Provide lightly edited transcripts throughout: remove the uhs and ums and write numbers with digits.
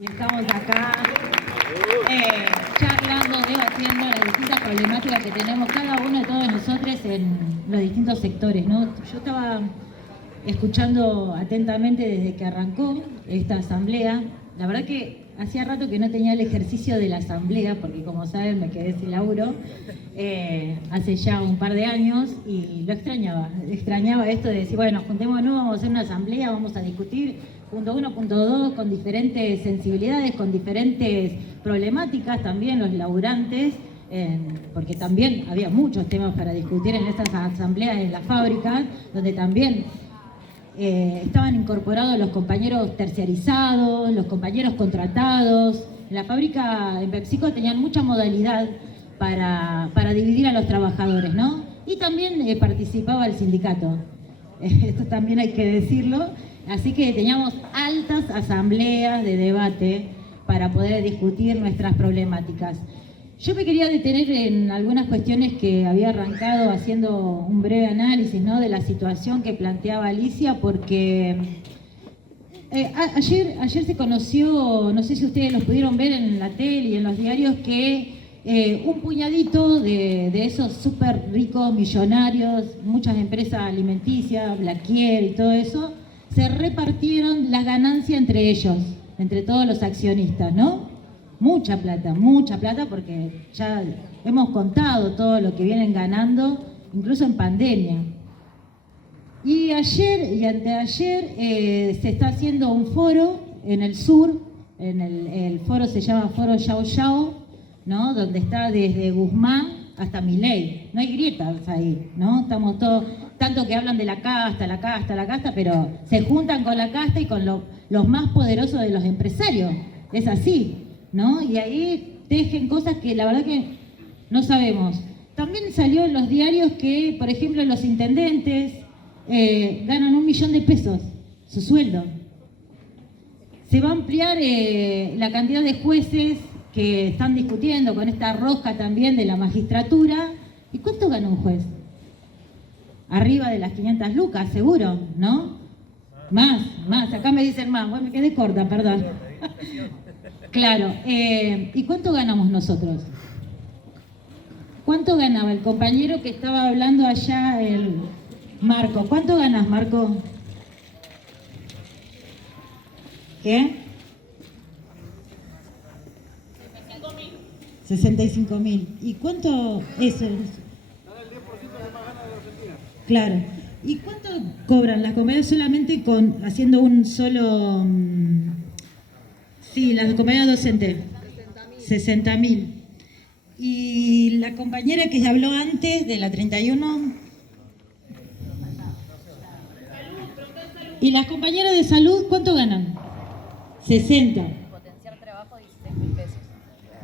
Y estamos acá charlando, debatiendo las distintas problemáticas que tenemos cada uno de todos nosotros en los distintos sectores, ¿no? Yo estaba escuchando atentamente desde que arrancó esta asamblea. La verdad que hacía rato que no tenía el ejercicio de la asamblea, porque como saben me quedé sin laburo hace ya un par de años y lo extrañaba esto de decir, bueno, juntémonos, vamos a hacer una asamblea, vamos a discutir punto 1, punto 2, con diferentes sensibilidades, con diferentes problemáticas también los laburantes, porque también había muchos temas para discutir en estas asambleas en las fábricas, donde también estaban incorporados los compañeros terciarizados, los compañeros contratados. En la fábrica, en PepsiCo, tenían mucha modalidad para dividir a los trabajadores, ¿no? Y también participaba el sindicato. Esto también hay que decirlo. Así que teníamos altas asambleas de debate para poder discutir nuestras problemáticas. Yo me quería detener en algunas cuestiones que había arrancado haciendo un breve análisis, ¿no?, de la situación que planteaba Alicia, porque ayer se conoció, no sé si ustedes los pudieron ver en la tele y en los diarios, que un puñadito de esos súper ricos, millonarios, muchas empresas alimenticias, Blaquier y todo eso, se repartieron las ganancias entre ellos, entre todos los accionistas, ¿no? Mucha plata, porque ya hemos contado todo lo que vienen ganando, incluso en pandemia. Y ayer y anteayer se está haciendo un foro en el sur, el foro se llama Foro Yao Yao, ¿no?, donde está desde Guzmán hasta Milei. No hay grietas ahí, ¿no? Estamos todos, tanto que hablan de la casta, pero se juntan con la casta y con los más poderosos de los empresarios. Es así, ¿no? Y ahí tejen cosas que la verdad que no sabemos. También salió en los diarios que, por ejemplo, los intendentes ganan 1 millón de pesos, su sueldo. Se va a ampliar la cantidad de jueces que están discutiendo con esta rosca también de la magistratura. ¿Y cuánto gana un juez? Arriba de las 500 lucas, seguro, ¿no? Más, acá me dicen más, bueno, me quedé corta, perdón. Claro, ¿y cuánto ganamos nosotros? ¿Cuánto ganaba el compañero que estaba hablando allá, el Marco? ¿Cuánto ganas, Marco? ¿Qué? 65.000. ¿Y cuánto es eso? Claro. ¿Y cuánto cobran las compañías solamente haciendo un solo... sí, las compañías docentes? 60.000. Y la compañera que habló antes, de la 31... ¿Y las compañeras de salud cuánto ganan? 60. Potenciar trabajo, 16.000 pesos.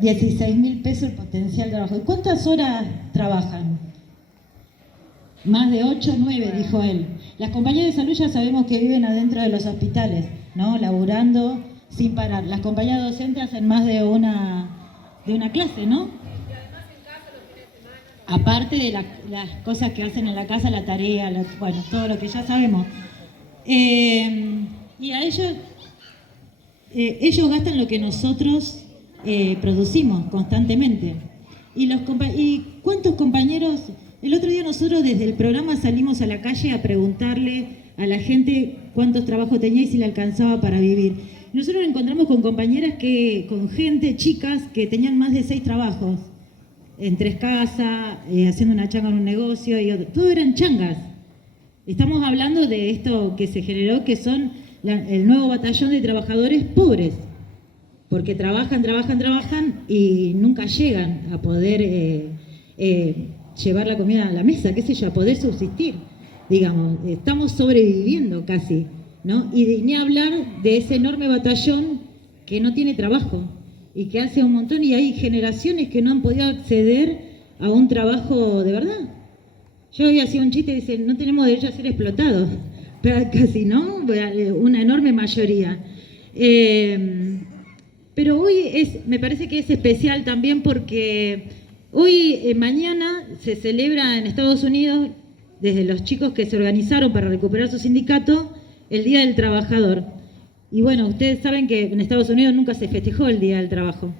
16.000 pesos el potencial trabajo. ¿Y cuántas horas trabajan? Más de 8, 9, dijo él. Las compañías de salud ya sabemos que viven adentro de los hospitales, ¿no?, laburando sin parar. Las compañías docentes hacen más de una clase, ¿no? Aparte de las cosas que hacen en la casa, la tarea, bueno, todo lo que ya sabemos. Y a ellos gastan lo que nosotros producimos constantemente. ¿Y cuántos compañeros? El otro día nosotros desde el programa salimos a la calle a preguntarle a la gente cuántos trabajos tenía y si le alcanzaba para vivir. Nosotros nos encontramos con compañeras con gente, chicas, que tenían más de 6 trabajos, en 3 casas, haciendo una changa en un negocio, y todo eran changas. Estamos hablando de esto que se generó, que son el nuevo batallón de trabajadores pobres, porque trabajan y nunca llegan a poder llevar la comida a la mesa, qué sé yo, a poder subsistir, digamos. Estamos sobreviviendo casi, ¿no? Y ni hablar de ese enorme batallón que no tiene trabajo y que hace un montón, y hay generaciones que no han podido acceder a un trabajo de verdad. Yo había sido un chiste, dice, no tenemos derecho a ser explotados, pero casi, ¿no? Una enorme mayoría. Pero hoy me parece que es especial también porque hoy, mañana, se celebra en Estados Unidos, desde los chicos que se organizaron para recuperar su sindicato, el Día del Trabajador. Y bueno, ustedes saben que en Estados Unidos nunca se festejó el Día del Trabajo,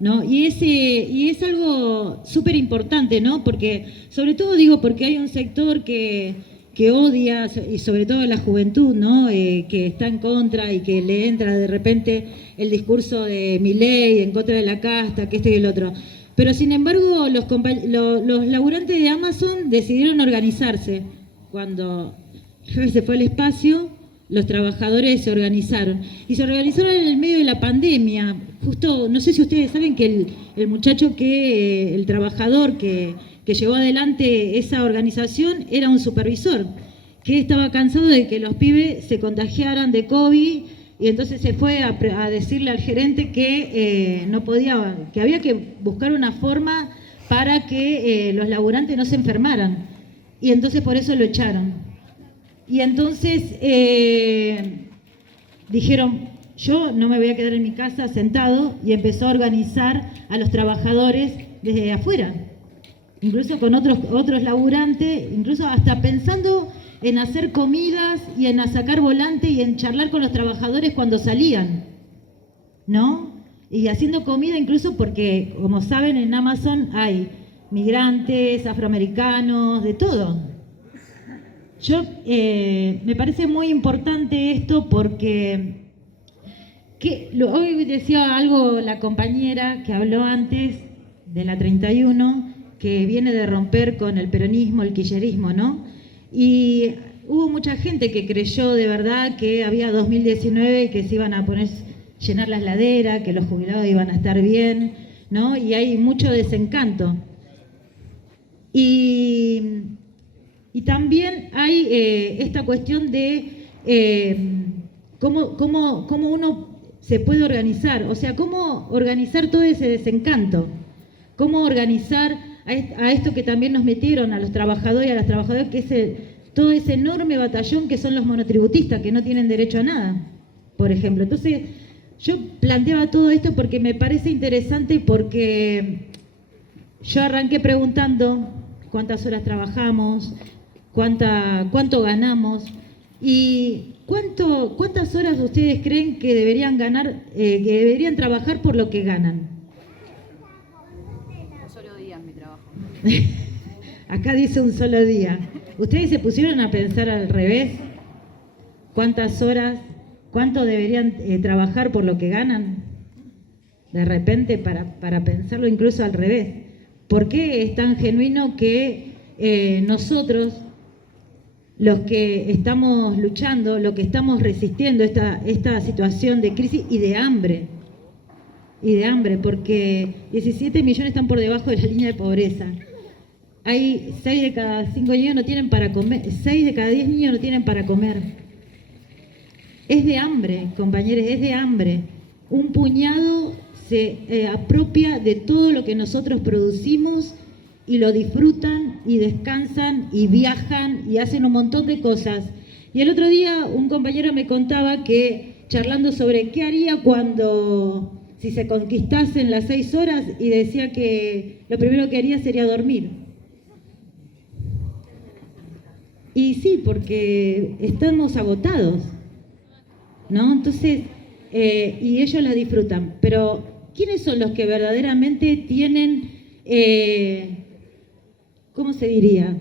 ¿no? Y es algo súper importante, ¿no? Porque, sobre todo digo, porque hay un sector que odia, y sobre todo la juventud, ¿no? Que está en contra y que le entra de repente el discurso de Milei en contra de la casta, que esto y el otro. Pero sin embargo, los laburantes de Amazon decidieron organizarse. Cuando se fue al espacio, los trabajadores se organizaron. Y se organizaron en el medio de la pandemia. Justo, no sé si ustedes saben que el muchacho el trabajador que llevó adelante esa organización era un supervisor, que estaba cansado de que los pibes se contagiaran de COVID y entonces se fue a decirle al gerente que no podía, que había que buscar una forma para que los laburantes no se enfermaran. Y entonces por eso lo echaron. Y entonces dijeron, yo no me voy a quedar en mi casa sentado, y empezó a organizar a los trabajadores desde afuera, incluso con otros laburantes, incluso hasta pensando en hacer comidas y en sacar volante y en charlar con los trabajadores cuando salían, ¿no? Y haciendo comida incluso porque, como saben, en Amazon hay migrantes, afroamericanos, de todo. Me parece muy importante esto porque hoy decía algo la compañera que habló antes de la 31, que viene de romper con el peronismo, el kirchnerismo, ¿no? Y hubo mucha gente que creyó de verdad que había 2019 y que se iban a llenar la heladera, que los jubilados iban a estar bien, ¿no? Y hay mucho desencanto. Y también hay esta cuestión de cómo uno se puede organizar, o sea, cómo organizar todo ese desencanto, cómo organizar a esto que también nos metieron a los trabajadores y a las trabajadoras, que es todo ese enorme batallón que son los monotributistas, que no tienen derecho a nada, por ejemplo. Entonces, yo planteaba todo esto porque me parece interesante, porque yo arranqué preguntando cuántas horas trabajamos, cuánto ganamos y cuántas horas ustedes creen que deberían ganar, que deberían trabajar por lo que ganan. Un solo día en mi trabajo. Acá dice un solo día. ¿Ustedes se pusieron a pensar al revés? ¿Cuántas horas, cuánto deberían trabajar por lo que ganan? De repente, para pensarlo incluso al revés. ¿Por qué es tan genuino que nosotros, los que estamos luchando, los que estamos resistiendo esta situación de crisis y de hambre, porque 17 millones están por debajo de la línea de pobreza? Hay 6 de cada 5 niños no tienen para comer, 6 de cada 10 niños no tienen para comer. Es de hambre, compañeros, es de hambre. Un puñado se apropia de todo lo que nosotros producimos y lo disfrutan y descansan y viajan y hacen un montón de cosas. Y el otro día un compañero me contaba que, charlando sobre qué haría si se conquistasen las 6 horas, y decía que lo primero que haría sería dormir. Y sí, porque estamos agotados, ¿no? Entonces, y ellos la disfrutan. Pero, ¿quiénes son los que verdaderamente tienen, ¿cómo se diría?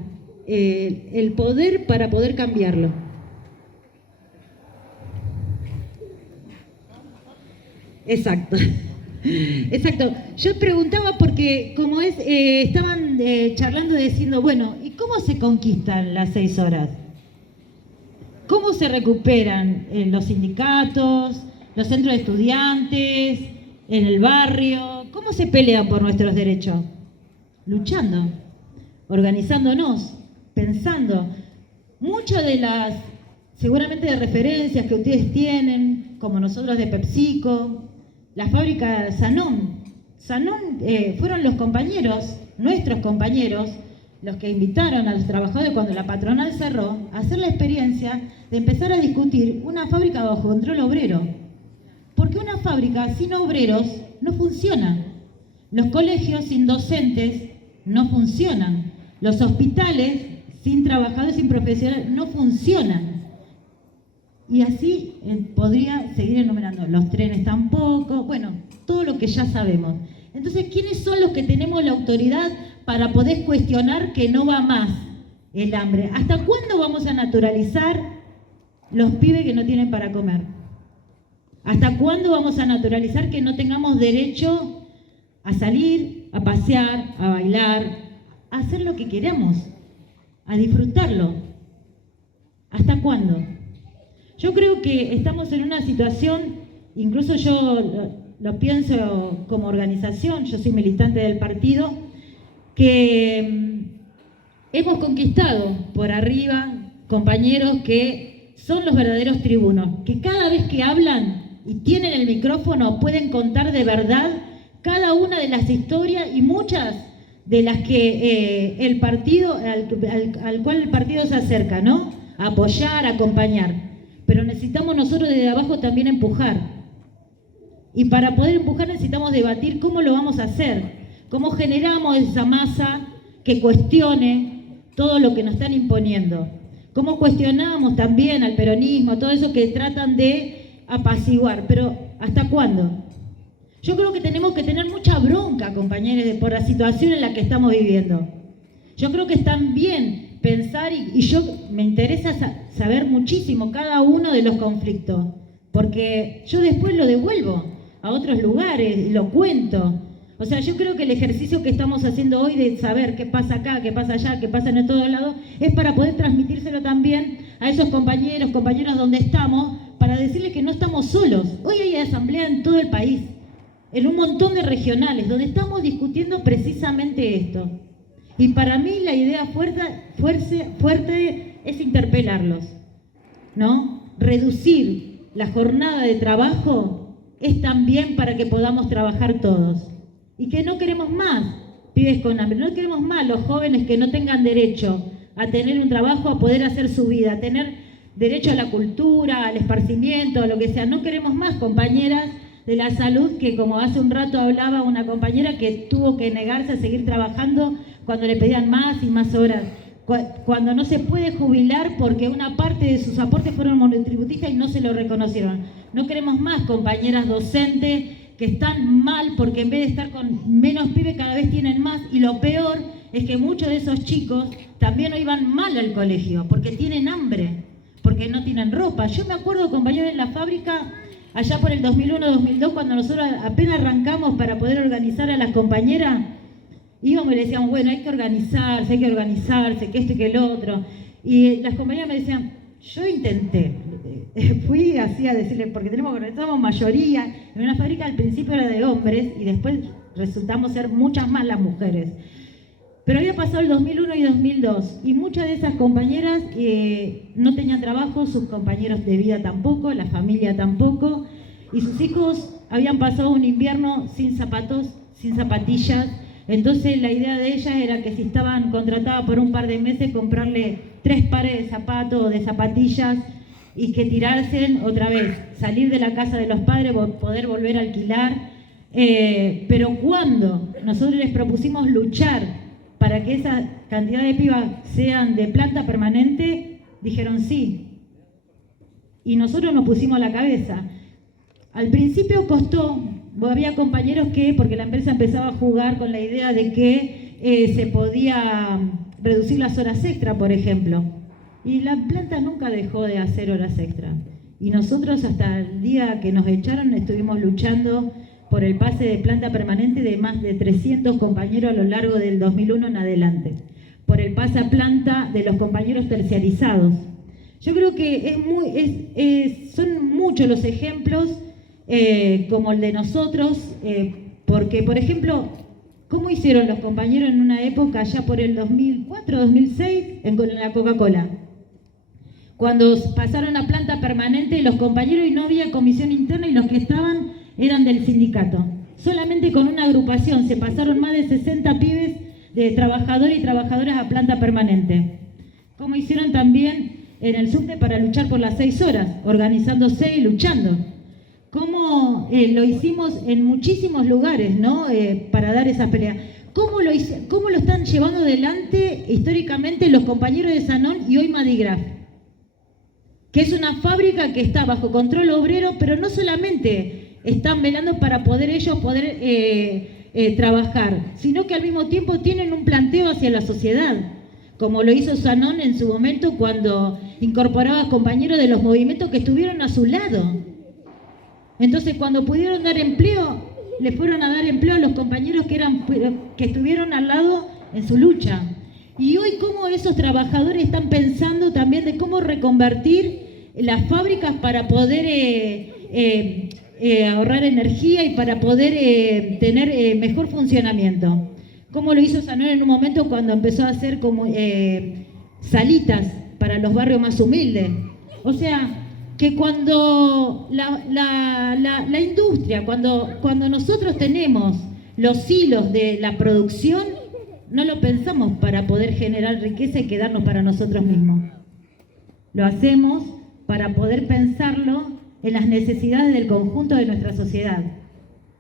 El poder para poder cambiarlo. Exacto. Exacto. Yo preguntaba porque, como estaban charlando, diciendo, bueno, ¿y cómo se conquistan las 6 horas? ¿Cómo se recuperan los sindicatos, los centros de estudiantes, en el barrio? ¿Cómo se pelean por nuestros derechos? Luchando, organizándonos, pensando. Muchas de las, seguramente, de referencias que ustedes tienen, como nosotros de PepsiCo, la fábrica Sanón. Sanón fueron los compañeros, nuestros compañeros, los que invitaron a los trabajadores cuando la patronal cerró, a hacer la experiencia de empezar a discutir una fábrica bajo control obrero. Porque una fábrica sin obreros no funciona. Los colegios sin docentes no funcionan. Los hospitales sin trabajadores, sin profesionales, no funcionan. Y así podría seguir enumerando. Los trenes tampoco, bueno, todo lo que ya sabemos. Entonces, ¿quiénes son los que tenemos la autoridad para poder cuestionar que no va más el hambre? ¿Hasta cuándo vamos a naturalizar los pibes que no tienen para comer? ¿Hasta cuándo vamos a naturalizar que no tengamos derecho a salir, a pasear, a bailar, a hacer lo que queramos, a disfrutarlo? ¿Hasta cuándo? Yo creo que estamos en una situación, incluso yo lo pienso como organización, yo soy militante del partido, que hemos conquistado por arriba compañeros que son los verdaderos tribunos, que cada vez que hablan y tienen el micrófono pueden contar de verdad cada una de las historias y muchas de las que el partido, al cual el partido se acerca, ¿no? A apoyar, a acompañar. Pero necesitamos nosotros desde abajo también empujar. Y para poder empujar necesitamos debatir cómo lo vamos a hacer, cómo generamos esa masa que cuestione todo lo que nos están imponiendo. Cómo cuestionamos también al peronismo, todo eso que tratan de apaciguar, pero ¿hasta cuándo? Yo creo que tenemos que tener mucha bronca, compañeros, por la situación en la que estamos viviendo. Yo creo que están bien pensar y yo me interesa saber muchísimo cada uno de los conflictos, porque yo después lo devuelvo a otros lugares, lo cuento. O sea, yo creo que el ejercicio que estamos haciendo hoy de saber qué pasa acá, qué pasa allá, qué pasa en todos lados, es para poder transmitírselo también a esos compañeros, compañeras donde estamos, para decirles que no estamos solos. Hoy hay asamblea en todo el país, en un montón de regionales, donde estamos discutiendo precisamente esto. Y para mí la idea fuerte es interpelarlos, ¿no? Reducir la jornada de trabajo es también para que podamos trabajar todos. Y que no queremos más pibes con hambre, no queremos más los jóvenes que no tengan derecho a tener un trabajo, a poder hacer su vida, a tener derecho a la cultura, al esparcimiento, a lo que sea. No queremos más compañeras de la salud que, como hace un rato hablaba una compañera, que tuvo que negarse a seguir trabajando cuando le pedían más y más horas. Cuando no se puede jubilar porque una parte de sus aportes fueron monotributistas y no se lo reconocieron. No queremos más compañeras docentes que están mal porque en vez de estar con menos pibes cada vez tienen más, y lo peor es que muchos de esos chicos también no iban mal al colegio porque tienen hambre, porque no tienen ropa. Yo me acuerdo, compañeros, en la fábrica allá por el 2001-2002, cuando nosotros apenas arrancamos para poder organizar a las compañeras, íbamos y le decíamos, bueno, hay que organizarse, que esto y que el otro. Y las compañeras me decían, yo intenté, fui así a decirle, porque somos mayoría, en una fábrica al principio era de hombres y después resultamos ser muchas más las mujeres. Pero había pasado el 2001 y 2002 y muchas de esas compañeras no tenían trabajo, sus compañeros de vida tampoco, la familia tampoco, y sus hijos habían pasado un invierno sin zapatos, sin zapatillas. Entonces la idea de ellas era que si estaban contratadas por un par de meses, comprarle 3 pares de zapatos o de zapatillas y que tirarse otra vez, salir de la casa de los padres, poder volver a alquilar. Pero cuando nosotros les propusimos luchar para que esa cantidad de pibas sean de planta permanente, dijeron sí. Y nosotros nos pusimos a la cabeza. Al principio costó, había compañeros que, porque la empresa empezaba a jugar con la idea de que se podía reducir las horas extra, por ejemplo. Y la planta nunca dejó de hacer horas extra. Y nosotros hasta el día que nos echaron estuvimos luchando por el pase de planta permanente de más de 300 compañeros a lo largo del 2001 en adelante. Por el pase a planta de los compañeros terciarizados. Yo creo que son muchos los ejemplos como el de nosotros, porque, por ejemplo, ¿cómo hicieron los compañeros en una época, allá por el 2004, 2006, con la Coca-Cola? Cuando pasaron a planta permanente los compañeros y no había comisión interna y los que estaban eran del sindicato. Solamente con una agrupación se pasaron más de 60 pibes de trabajadores y trabajadoras a planta permanente. ¿Cómo hicieron también en el subte para luchar por las 6 horas, organizándose y luchando? ¿Cómo lo hicimos en muchísimos lugares, ¿no? Para dar esa pelea. ¿Cómo lo están llevando adelante históricamente los compañeros de Sanón y hoy Madigraf? que es una fábrica que está bajo control obrero, pero no solamente están velando para poder ellos trabajar, sino que al mismo tiempo tienen un planteo hacia la sociedad, como lo hizo Sanón en su momento cuando incorporaba a compañeros de los movimientos que estuvieron a su lado. Entonces, cuando pudieron dar empleo, le fueron a dar empleo a los compañeros que estuvieron al lado en su lucha. Y hoy, cómo esos trabajadores están pensando también de cómo reconvertir las fábricas para poder ahorrar energía y para poder tener mejor funcionamiento. Cómo lo hizo Sanón en un momento cuando empezó a hacer como salitas para los barrios más humildes. O sea, que cuando la industria, cuando nosotros tenemos los hilos de la producción, no lo pensamos para poder generar riqueza y quedarnos para nosotros mismos. Lo hacemos para poder pensarlo en las necesidades del conjunto de nuestra sociedad.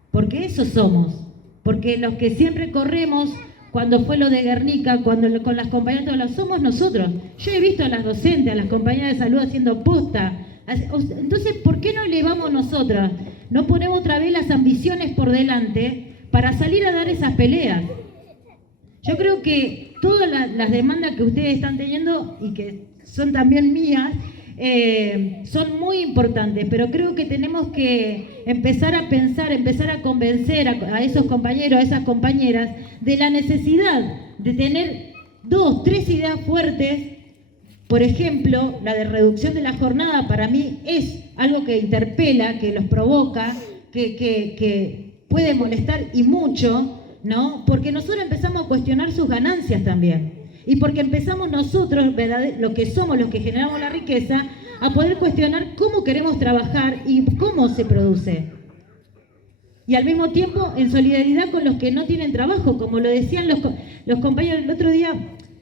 Porque eso somos. Porque los que siempre corremos, cuando fue lo de Guernica, con las compañeras, somos nosotros. Yo he visto a las docentes, a las compañeras de salud haciendo posta. Entonces, ¿por qué no elevamos nosotras? No ponemos otra vez las ambiciones por delante para salir a dar esas peleas. Yo creo que todas las demandas que ustedes están teniendo y que son también mías, son muy importantes, pero creo que tenemos que empezar a pensar, empezar a convencer a esos compañeros, a esas compañeras, de la necesidad de tener 2, 3 ideas fuertes. Por ejemplo, la de reducción de la jornada para mí es algo que interpela, que los provoca, que puede molestar y mucho, ¿no? Porque nosotros empezamos a cuestionar sus ganancias también. Y porque empezamos nosotros, ¿verdad?, lo que somos, los que generamos la riqueza, a poder cuestionar cómo queremos trabajar y cómo se produce. Y al mismo tiempo en solidaridad con los que no tienen trabajo, como lo decían los compañeros. El otro día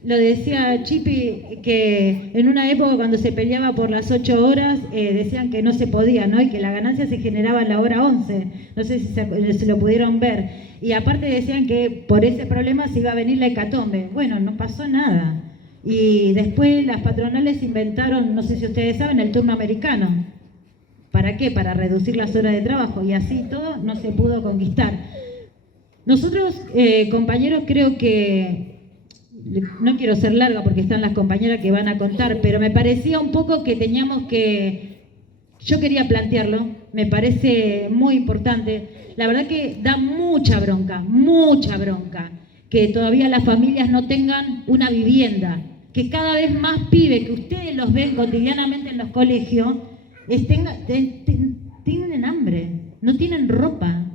lo decía Chipi, que en una época cuando se peleaba por las 8 horas, decían que no se podía, ¿no? Y que la ganancia se generaba en la hora 11. No sé si se lo pudieron ver. Y aparte decían que por ese problema se iba a venir la hecatombe. Bueno, no pasó nada. Y después las patronales inventaron, no sé si ustedes saben, el turno americano. ¿Para qué? Para reducir las horas de trabajo. Y así todo no se pudo conquistar. Nosotros, compañeros, creo que... No quiero ser larga porque están las compañeras que van a contar, pero me parecía un poco que teníamos que... Yo quería plantearlo, me parece muy importante. La verdad que da mucha bronca, que todavía las familias no tengan una vivienda, que cada vez más pibes que ustedes los ven cotidianamente en los colegios, tienen hambre, no tienen ropa.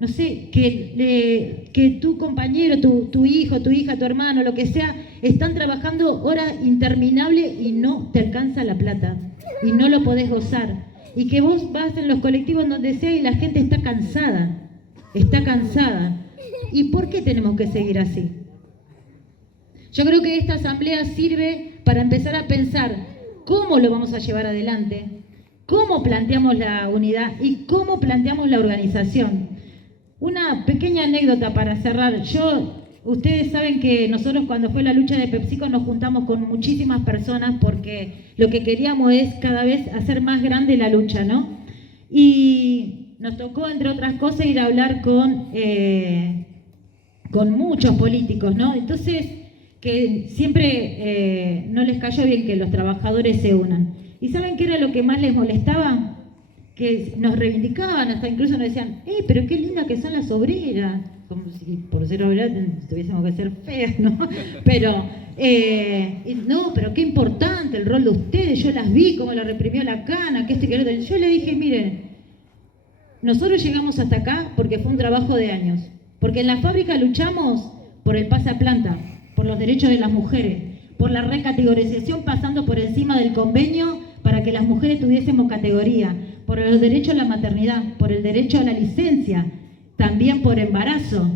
No sé, que tu compañero, tu hijo, tu hija, tu hermano, lo que sea, están trabajando horas interminables y no te alcanza la plata y no lo podés gozar. Y que vos vas en los colectivos donde sea y la gente está cansada. ¿Y por qué tenemos que seguir así? Yo creo que esta asamblea sirve para empezar a pensar cómo lo vamos a llevar adelante, cómo planteamos la unidad y cómo planteamos la organización. Una pequeña anécdota para cerrar. Ustedes saben que nosotros cuando fue la lucha de PepsiCo nos juntamos con muchísimas personas porque lo que queríamos es cada vez hacer más grande la lucha, ¿no? Y nos tocó, entre otras cosas, ir a hablar con muchos políticos, ¿no? Entonces, que siempre no les cayó bien que los trabajadores se unan. ¿Y saben qué era lo que más les molestaba? Que nos reivindicaban, hasta incluso nos decían, pero qué linda que son las obreras, como si por ser obreras tuviésemos que ser feas, ¿no? Pero, no, pero qué importante el rol de ustedes, yo las vi, cómo la reprimió la cana, que que lo otro. Yo le dije, miren, nosotros llegamos hasta acá porque fue un trabajo de años, porque en la fábrica luchamos por el pasaplanta, por los derechos de las mujeres, por la recategorización pasando por encima del convenio para que las mujeres tuviésemos categoría, por el derecho a la maternidad, por el derecho a la licencia, también por embarazo.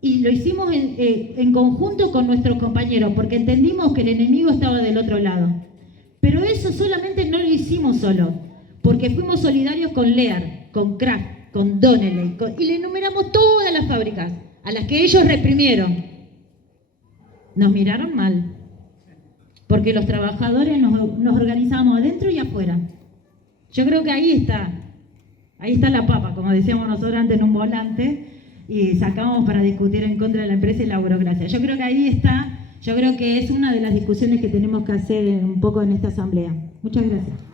Y lo hicimos en conjunto con nuestros compañeros, porque entendimos que el enemigo estaba del otro lado. Pero eso solamente no lo hicimos solo, porque fuimos solidarios con Lear, con Kraft, con Donnelley, y le enumeramos todas las fábricas a las que ellos reprimieron. Nos miraron mal, porque los trabajadores nos organizamos adentro y afuera. Yo creo que ahí está la papa, como decíamos nosotros antes en un volante, y sacamos para discutir en contra de la empresa y la burocracia. Yo creo que ahí está, yo creo que es una de las discusiones que tenemos que hacer un poco en esta asamblea. Muchas gracias.